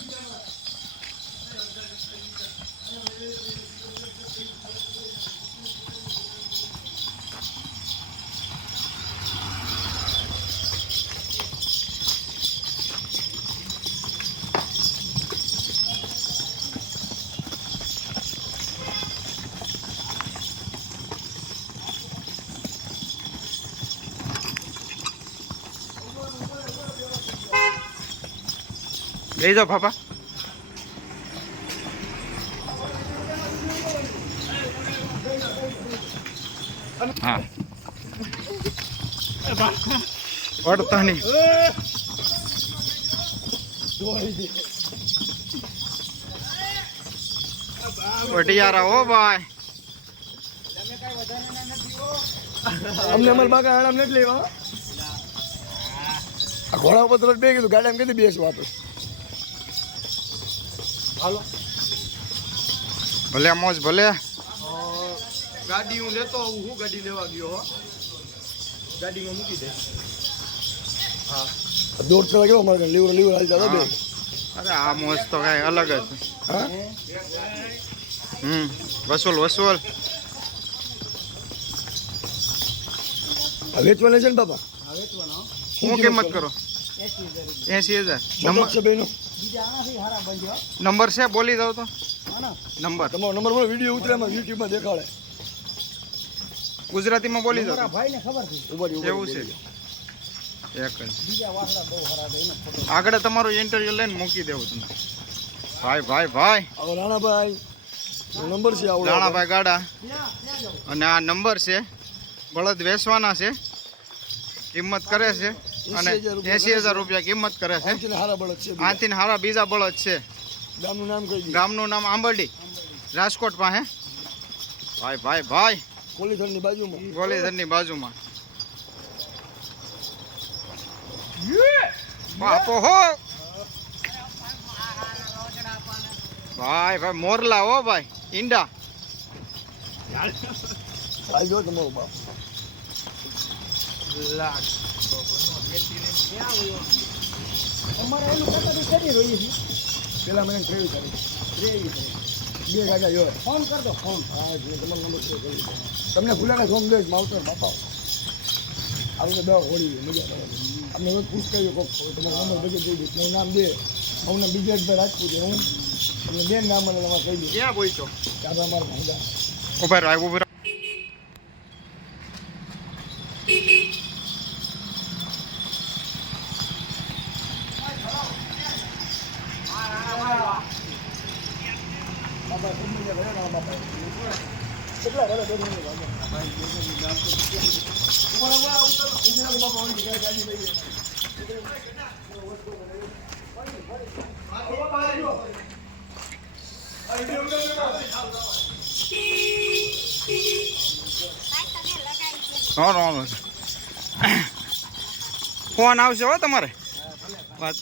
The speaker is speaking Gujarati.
Thank you. લઈ જાઓ પાપા. હા. પડતા નહીં. વટિયારા હો ભાઈ. અમને અમારે બાકા આરામ નથી લેવા. આ ઘોડા ઉપર તરત બે કીધું ગાડી કીધી બેસવા આપણે હાલો. ભલે મોજ ભલે. ગાડી હું લેતો આવું હું ગાડી લેવા ગયો હો. ગાડીમાં મૂકી દે. હા. દોઢ કલાક કેવો અમારે લીવર લીવર હાલતા હતા બે? અરે આ મોજ તો કઈ અલગ જ. હા? હમ વસૂલ વસૂલ. વેચવાના છે ને બાપા? શું કિંમત કરો? એસી હજાર. એસી હજાર બેનો? નંબર છે બોલી દઉં તો. નંબર. તમારો નંબર બોલો વીડિયો ઉતરે એમાં યુટ્યુબમાં દેખાડે. ગુજરાતીમાં બોલી દઉં ઊભા ખબર છે. એવું છે. એક આગળ તમારું ઇન્ટરવ્યુ લઈને મૂકી દેવું તમને. ભાઈ ભાઈ ભાઈ. આવો રાણાભાઈ નંબર છે આવડો રાણાભાઈ ગાડા. અને આ નંબર છે બળદ વેસવાના છે. કિંમત કરે છે. અને 80,000 એસી હજાર રૂપિયા કિંમત કરે છે. આમથી ને હારા બળદ છે આથી હારા બીજા બળદ છે. ગામનું નામ કઈ ગામનું નામ આંબરડી. રાજકોટ પાસે ભાઈ ભાઈ ભાઈ. કોલીથળની બાજુમાં. ગોલીધરની બાજુમાં. બાપો હો. ભાઈ ભાઈ મોરલા હો ભાઈ. ઈંડા. ગયો તમારો બાપ. પેલા મને ત્રેવીસ કરી બે ગાડા જો ફોન કર દો ફોન હા તમારો નંબર કરી તમને ફૂલાના ફોન દેશ માવતર બાપા આવી દવા હોળી મજા અમને રોજ પૂછ કર્યું કોક તમારો નંબર ભેગો દઈ દઈશ મારું નામ દે. મારું નામ બીજેશભાઈ રાજપૂત હું. અને બેન નામ મને તમારે કહી દઉં ક્યાં બોલશો? કે આપણે અમારા ભાંગા. ઊભા રહો ઊભા રહો બાપા તમને જે ભલે ના બાપા કેટલા ભલે બે મિનિટ ભાગે ઉપર આવો, ઉતરો. ઊભી રાખો બાપા, ઓલી જગ્યાએ ગાડી લઈ જાય. નો નો ફોન આવશે હો તમારે. વાત